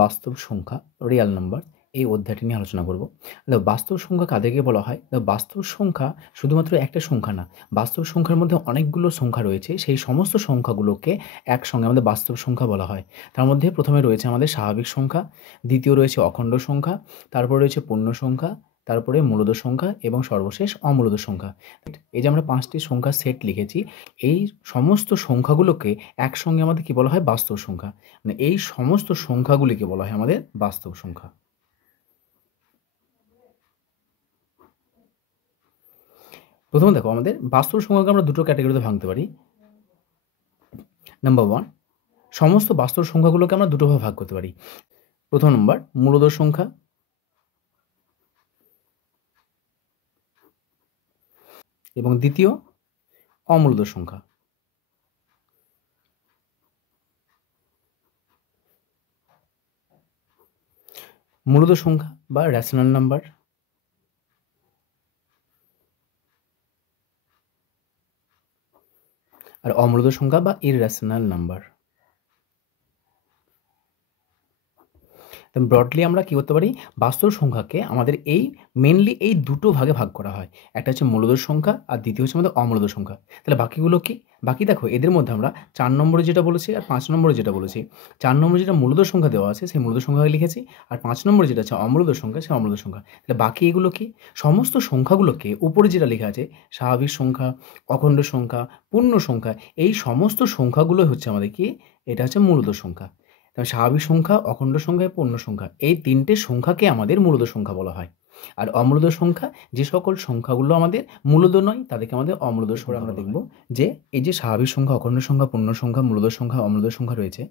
বাস্তব সংখ্যা Real number এই অধ্যায়টি নিয়ে আলোচনা করব। বাস্তব সংখ্যা কাদেরকে বলা হয়? বাস্তব সংখ্যা শুধুমাত্র একটা সংখ্যা না, বাস্তব সংখ্যার মধ্যে অনেকগুলো সংখ্যা রয়েছে। সেই সমস্ত সংখ্যাগুলোকে একসঙ্গে আমাদের বাস্তব সংখ্যা বলা হয়। তার মধ্যে প্রথমে রয়েছে আমাদের স্বাভাবিক সংখ্যা, দ্বিতীয় রয়েছে অখণ্ড সংখ্যা, তারপরে রয়েছে পূর্ণ সংখ্যা, তারপরে মূলদ সংখ্যা এবং সর্বশেষ অমূলদ সংখ্যা। এই যে আমরা 5টি সংখ্যার সেট লিখেছি, এই সমস্ত সংখ্যাগুলোকে একসঙ্গে আমাদের কি বলা হয়? বাস্তব সংখ্যা। মানে এই সমস্ত সংখ্যাগুলিকে বলা হয় আমাদের বাস্তব সংখ্যা। প্রথমে দেখো, আমাদের বাস্তব সংখ্যাকে আমরা দুটো ক্যাটাগরিতে ভাঙতে পারি। নাম্বার 1, সমস্ত বাস্তব সংখ্যাগুলোকে আমরা দুটো ভাগে ভাগ করতে পারি। প্রথম নম্বর মূলদ সংখ্যা এবং দ্বিতীয় অমূলদ সংখ্যা। মূলদ সংখ্যা বা রেশনাল নাম্বার, আর অমূলদ সংখ্যা বা ইররেশনাল নাম্বার। ব্রডলি আমরা কী করতে পারি? বাস্তব সংখ্যাকে আমাদের মেনলি এই দুটো ভাগে ভাগ করা হয়। একটা হচ্ছে মূলদ সংখ্যা আর দ্বিতীয় হচ্ছে আমাদের অমূলদ সংখ্যা। তাহলে বাকিগুলো কি? বাকি দেখো, এদের মধ্যে আমরা 4 নম্বরে যেটা বলেছি আর 5 নম্বরে যেটা বলেছি। 4 নম্বরে যেটা মূলদ সংখ্যা দেওয়া আছে সেই মূলদ সংখ্যাকে লিখেছি, আর 5 নম্বরে যেটা আছে অমূলদ সংখ্যা সেই অমূলদ সংখ্যা। তাহলে বাকি এগুলো কি? সমস্ত সংখ্যাগুলোকে উপরে যেটা লেখা আছে স্বাভাবিক সংখ্যা, অখণ্ড সংখ্যা, পূর্ণ সংখ্যা, এই সমস্ত সংখ্যাগুলো হচ্ছে আমাদের কি? এটা হচ্ছে মূলদ সংখ্যা। তবে স্বাভাবিক সংখ্যা, অখণ্ড সংখ্যা, পূর্ণ সংখ্যা এই 3টে সংখ্যাকে আমাদের মূলদ সংখ্যা বলা হয়। আর অমূলদ সংখ্যা, যে সকল সংখ্যাগুলো আমাদের মূলদ নয় তাদেরকে আমাদের অমূলদ সংখ্যা আমরা দেখব। যে এই যে স্বাভাবিক সংখ্যা, অখণ্ড সংখ্যা, পূর্ণ সংখ্যা, মূলদ সংখ্যা, অমূলদ সংখ্যা রয়েছে,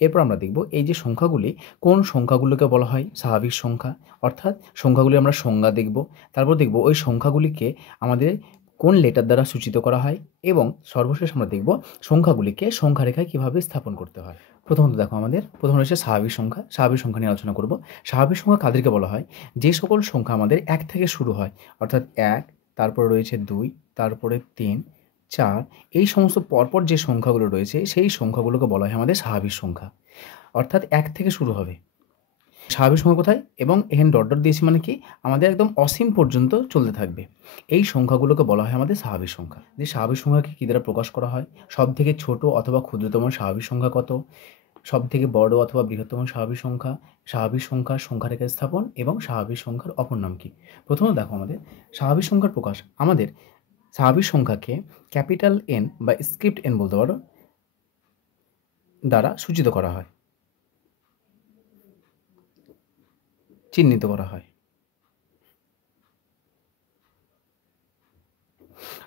এরপর আমরা দেখব এই যে সংখ্যাগুলি, কোন সংখ্যাগুলোকে বলা হয় স্বাভাবিক সংখ্যা, অর্থাৎ সংখ্যাগুলি আমরা সংজ্ঞা দেখব। তারপর দেখব ওই সংখ্যাগুলিকে আমাদের কোন লেটার দ্বারা সূচিত করা হয়, এবং সর্বশেষ আমরা দেখব সংখ্যাগুলিকে সংখ্যারেখায় কীভাবে স্থাপন করতে হয়। প্রথমত দেখো, আমাদের প্রথম রয়েছে স্বাভাবিক সংখ্যা। স্বাভাবিক সংখ্যা নিয়ে আলোচনা করব। স্বাভাবিক সংখ্যা কাদেরকে বলা হয়? যে সকল সংখ্যা আমাদের 1 থেকে শুরু হয়, অর্থাৎ 1, তারপরে রয়েছে 2, তারপরে 3, 4, এই সমস্ত পরপর যে সংখ্যাগুলো রয়েছে সেই সংখ্যাগুলোকে বলা হয় আমাদের স্বাভাবিক সংখ্যা, অর্থাৎ 1 থেকে শুরু হবে। স্বাভাবিক সংখ্যা কোথায়? এবং এখানে ডট ডট দিয়েছি মানে কি? আমাদের একদম অসীম পর্যন্ত চলতে থাকবে। এই সংখ্যাগুলোকে বলা হয় আমাদের স্বাভাবিক সংখ্যা। যে স্বাভাবিক সংখ্যাকে কী দ্বারা প্রকাশ করা হয়? সবথেকে ছোট অথবা ক্ষুদ্রতম স্বাভাবিক সংখ্যা কত, সবথেকে বড় অথবা বৃহত্তম স্বাভাবিক সংখ্যা, স্বাভাবিক সংখ্যার সংখ্যারেখা স্থাপন এবং স্বাভাবিক সংখ্যার অপর নাম কী। প্রথমে দেখো, আমাদের স্বাভাবিক সংখ্যার প্রকাশ আমাদের স্বাভাবিক সংখ্যাকে ক্যাপিটাল এন বা স্ক্রিপ্ট এন বলতে পারো দ্বারা সূচিত করা হয়, চিহ্নিত করা হয়।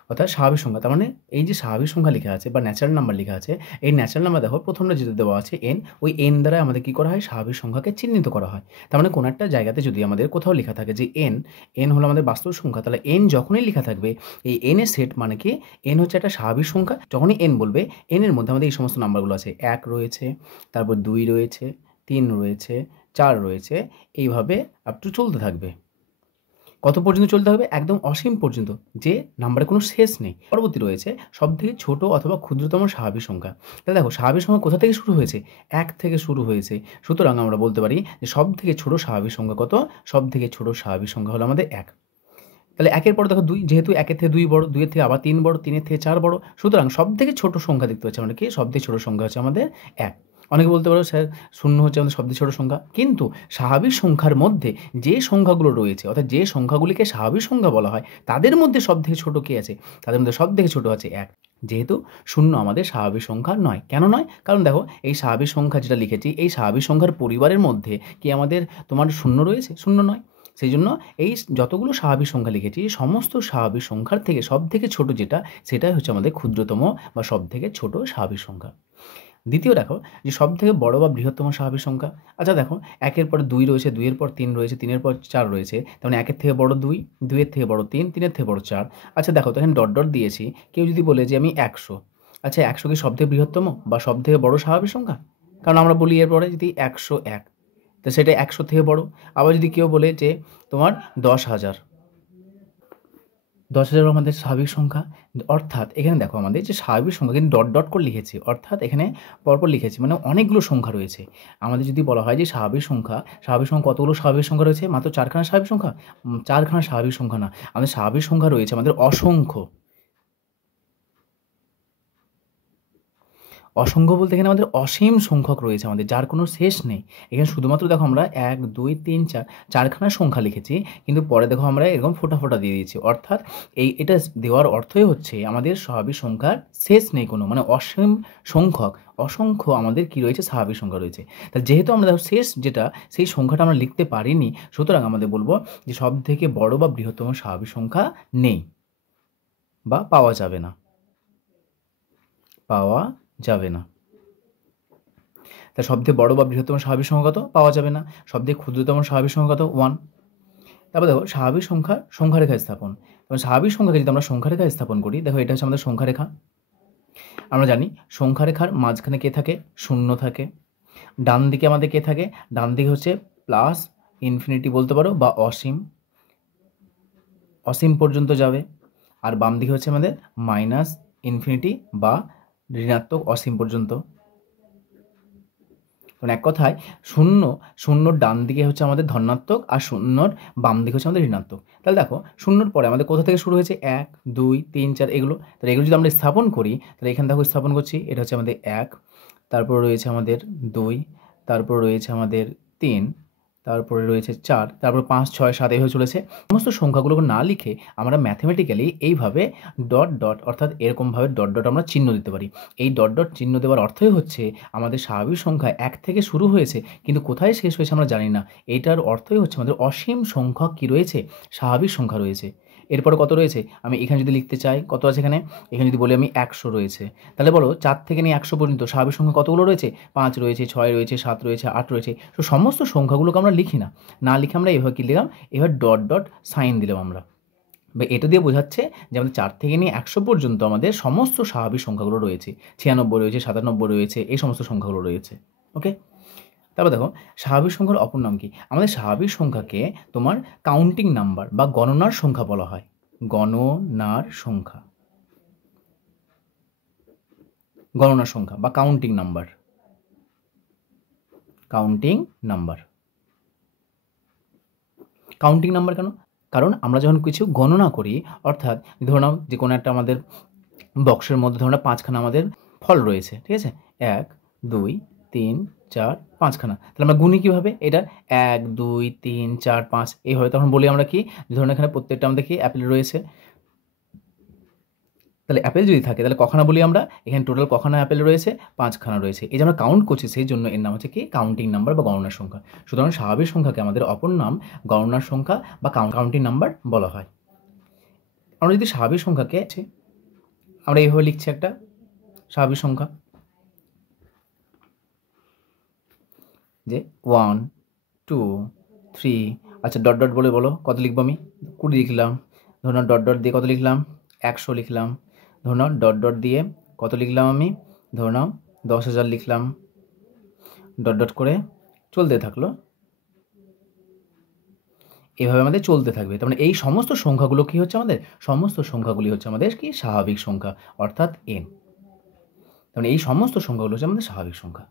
অর্থাৎ স্বাভাবিক সংখ্যা, তার মানে এই যে স্বাভাবিক সংখ্যা লেখা আছে বা ন্যাচারাল নাম্বার লেখা আছে, এই ন্যাচারাল নাম্বার দেখো প্রথমটা যেটা দেওয়া আছে এন, ওই এন দ্বারা আমাদের কী করা হয়? স্বাভাবিক সংখ্যাকে চিহ্নিত করা হয়। তার মানে কোনো একটা জায়গাতে যদি আমাদের কোথাও লেখা থাকে যে এন হলো আমাদের বাস্তব সংখ্যা, তাহলে এন যখনই লেখা থাকবে এই এনের সেট মানে কি? এন হচ্ছে একটা স্বাভাবিক সংখ্যা। যখনই এন বলবে, এনের মধ্যে আমাদের এই সমস্ত নাম্বারগুলো আছে, 1 রয়েছে, তারপর 2 রয়েছে, 3 রয়েছে, 4 রয়েছে, এইভাবে আপ টু চলতে থাকবে। কত পর্যন্ত চলতে হবে? একদম অসীম পর্যন্ত, যে নাম্বারের কোনো শেষ নেই। পরবর্তী রয়েছে সবথেকে ছোট অথবা ক্ষুদ্রতম স্বাভাবিক সংখ্যা। তাহলে দেখো, স্বাভাবিক সংখ্যা কোথা থেকে শুরু হয়েছে? 1 থেকে শুরু হয়েছে। সুতরাং আমরা বলতে পারি যে সবথেকে ছোট স্বাভাবিক সংখ্যা কত? সবথেকে ছোট স্বাভাবিক সংখ্যা হলো আমাদের 1। তাহলে 1 এর পরে দেখো 2, যেহেতু 1 এর থেকে 2 বড়, 2 এর থেকে আবার 3 বড়, 3 এর থেকে 4 বড়, সুতরাং সবথেকে ছোট সংখ্যা দেখতে পাচ্ছি আমরা কি? সবথেকে ছোট সংখ্যা হচ্ছে আমাদের 1। অনেকে বলতে পারো স্যার 0 হচ্ছে আমাদের সবথেকে ছোট সংখ্যা, কিন্তু স্বাভাবিক সংখ্যার মধ্যে যে সংখ্যাগুলো রয়েছে, অর্থাৎ যে সংখ্যাগুলিকে স্বাভাবিক সংখ্যা বলা হয়, তাদের মধ্যে সবথেকে ছোট কে আছে? তাদের মধ্যে সবথেকে ছোট আছে 1। যেহেতু 0 আমাদের স্বাভাবিক সংখ্যা নয়। কেন নয়? কারণ দেখো, এই স্বাভাবিক সংখ্যা যেটা লিখেছি, এই স্বাভাবিক সংখ্যার পরিবারের মধ্যে কি আমাদের তোমার 0 রয়েছে? 0 নয়। সেই জন্য এই যতগুলো স্বাভাবিক সংখ্যা লিখেছি, সমস্ত স্বাভাবিক সংখ্যার থেকে সবথেকে ছোট যেটা, সেটাই হচ্ছে আমাদের ক্ষুদ্রতম বা সবথেকে ছোট স্বাভাবিক সংখ্যা। দ্বিতীয় দেখো, যে সবথেকে বড় বা বৃহত্তম স্বাভাবিক সংখ্যা। আচ্ছা দেখো, 1 এর পরে 2 রয়েছে, 2 এর পর 3 রয়েছে, 3 এর পর 4 রয়েছে, তার মানে 1 এর থেকে বড় 2, 2 এর থেকে বড় 3, 3 এর থেকে বড় 4। আচ্ছা দেখো, তো এখানে ডট ডট দিয়েছি। কেউ যদি বলে যে আমি 100, আচ্ছা 100 কি সবথেকে বৃহত্তম বা সবথেকে বড় স্বাভাবিক সংখ্যা? কারণ আমরা বলি এরপরে যদি 101, তো সেটা 100 থেকে বড়। আবার যদি কেউ বলে যে তোমার 10,000, 10,000 আমাদের স্বাভাবিক সংখ্যা। অর্থাৎ এখানে দেখো আমাদের যে স্বাভাবিক সংখ্যা কিন্তু ডট, ডট করে লিখেছি। অর্থাৎ এখানে পরপর লিখেছি মানে অনেকগুলো সংখ্যা রয়েছে। আমাদের যদি বলা হয় যে স্বাভাবিক সংখ্যা কতগুলো স্বাভাবিক সংখ্যা রয়েছে? মাত্র 4 খানা স্বাভাবিক সংখ্যা? 4 খানা স্বাভাবিক সংখ্যা না। আমাদের স্বাভাবিক সংখ্যা রয়েছে আমাদের অসংখ্য। অসংখ্য বলতে এখানে আমাদের অসীম সংখ্যক রয়েছে আমাদের, যার কোনো শেষ নেই। এখানে শুধুমাত্র দেখো আমরা 1, 2, 3, 4 4খানা সংখ্যা লিখেছি, কিন্তু পরে দেখো আমরা এরকম ফোঁটা, ফোঁটা দিয়ে দিয়েছি। অর্থাৎ এটা দেওয়ার অর্থই হচ্ছে আমাদের স্বাভাবিক সংখ্যার শেষ নেই কোনো, মানে অসীম সংখ্যক, অসংখ্য আমাদের কি রয়েছে? স্বাভাবিক সংখ্যা রয়েছে। তাহলে যেহেতু আমরা দেখো শেষ যেটা, সেই সংখ্যাটা আমরা লিখতে পারিনি, সুতরাং আমাদের বলবো যে সবথেকে বড় বা বৃহত্তম স্বাভাবিক সংখ্যা নেই বা পাওয়া যাবে না। পাওয়া যাবে না। তা সবথেকে বড় বা বৃহত্তম স্বাভাবিক সংখ্যা কত? পাওয়া যাবে না। সবথেকে ক্ষুদ্রতম স্বাভাবিক সংখ্যা কত? 1। তারপর দেখো স্বাভাবিক সংখ্যারেখা স্থাপন। এবার স্বাভাবিক সংখ্যাকে যদি আমরা সংখ্যারেখা স্থাপন করি, দেখো এটা হচ্ছে আমাদের সংখ্যারেখা। আমরা জানি সংখ্যারেখার মাঝখানে কে থাকে? শূন্য থাকে। ডান দিকে আমাদের কে থাকে? ডান দিকে হচ্ছে প্লাস ইনফিনিটি বলতে পারো বা অসীম, অসীম পর্যন্ত যাবে। আর বাম দিকে হচ্ছে আমাদের মাইনাস ইনফিনিটি বা ঋণাত্মক অসীম পর্যন্ত। মানে এক কথায় শূন্যর ডান দিকে হচ্ছে আমাদের ধনাত্মক আর শূন্যর বাম দিকে হচ্ছে আমাদের ঋণাত্মক। তাহলে দেখো শূন্যর পরে আমাদের কোথা থেকে শুরু হয়েছে? 1, 2, 3, 4 এগুলো। তাহলে এগুলো যদি আমরা স্থাপন করি, তাহলে এখানে দেখো স্থাপন করছি, এটা হচ্ছে আমাদের 1, তারপর রয়েছে আমাদের 2, তারপর রয়েছে আমাদের 3, তারপরে রয়েছে 4, তারপর 5, 6, 7 এভাবে চলেছে। সমস্ত সংখ্যাগুলোকে না লিখে আমরা ম্যাথমেটিক্যালি এইভাবে ডট ডট অর্থাৎ এরকমভাবে ডট ডট আমরা চিহ্ন দিতে পারি। এই ডট ডট চিহ্ন দেওয়ার অর্থই হচ্ছে আমাদের স্বাভাবিক সংখ্যা 1 থেকে শুরু হয়েছে, কিন্তু কোথায় শেষ হয়েছে আমরা জানি না। এইটার অর্থই হচ্ছে আমাদের অসীম সংখ্যক কী রয়েছে? স্বাভাবিক সংখ্যা রয়েছে। এরপরে কত রয়েছে? আমি এখানে যদি লিখতে চাই, কত আছে এখানে? এখানে যদি বলি আমি 100 রয়েছে, তাহলে বলো 4 থেকে নিয়ে 100 পর্যন্ত স্বাভাবিক সংখ্যা কতগুলো রয়েছে? 5 রয়েছে, 6 রয়েছে, 7 রয়েছে, 8 রয়েছে। তো সমস্ত সংখ্যাগুলোকে আমরা লিখি না, না লিখে আমরা এভাবে কী লিখলাম? এভাবে ডট ডট সাইন দিলাম আমরা। বা এটা দিয়ে বোঝাচ্ছে যে আমাদের 4 থেকে নিয়ে 100 পর্যন্ত আমাদের সমস্ত স্বাভাবিক সংখ্যাগুলো রয়েছে। 96 রয়েছে, 97 রয়েছে, এই সমস্ত সংখ্যাগুলো রয়েছে। ওকে? তারপর দেখো স্বাভাবিক সংখ্যার অপর নাম কি? আমাদের স্বাভাবিক সংখ্যাকে তোমার কাউন্টিং নাম্বার বা গণনার সংখ্যা বলা হয়। গণনার সংখ্যা, গণনার সংখ্যা বা counting number. Counting number, counting number কেন? কারণ আমরা যখন কিছু গণনা করি, অর্থাৎ ধরে নাও যে কোনো একটা আমাদের বক্সের মধ্যে ধরে নাও 5খানা আমাদের ফল রয়েছে, ঠিক আছে? 1, 2, 3, 4, 5খানা। তাহলে আমরা গুনি কীভাবে? এটা 1, 2, 3, 4, 5 এইভাবে। তখন বলি আমরা কি? ধরুন এখানে প্রত্যেকটা আমাদের কি অ্যাপেল রয়েছে, তাহলে অ্যাপেল যদি থাকে তাহলে কখানা বলি আমরা? এখানে টোটাল কখানা অ্যাপেল রয়েছে? 5খানা রয়েছে। এই যে আমরা কাউন্ট করছি, সেই জন্য এর নাম হচ্ছে কি? কাউন্টিং নাম্বার বা গণনার সংখ্যা। সুতরাং স্বাভাবিক সংখ্যাকে আমাদের অপর নাম গণনার সংখ্যা বা কাউন্টিং নাম্বার বলা হয়। আমরা যদি স্বাভাবিক সংখ্যাকে আমরা এইভাবে লিখছি একটা স্বাভাবিক সংখ্যা, যে 1, 2, 3, আচ্ছা ডট ডট বলে বলো কত লিখবো? আমি 20 লিখলাম। ধরুন ডট ডট দিয়ে কত লিখলাম? 100 লিখলাম। ধরুন ডট ডট দিয়ে কত লিখলাম আমি? ধরে নাও 10,000 লিখলাম। ডট ডট করে চলতে থাকলো, এভাবে আমাদের চলতে থাকবে। তার মানে এই সমস্ত সংখ্যাগুলো কি হচ্ছে আমাদের? সমস্ত সংখ্যাগুলি হচ্ছে আমাদের কি? স্বাভাবিক সংখ্যা, অর্থাৎ n। তার মানে এই সমস্ত সংখ্যাগুলো হচ্ছে আমাদের স্বাভাবিক সংখ্যা।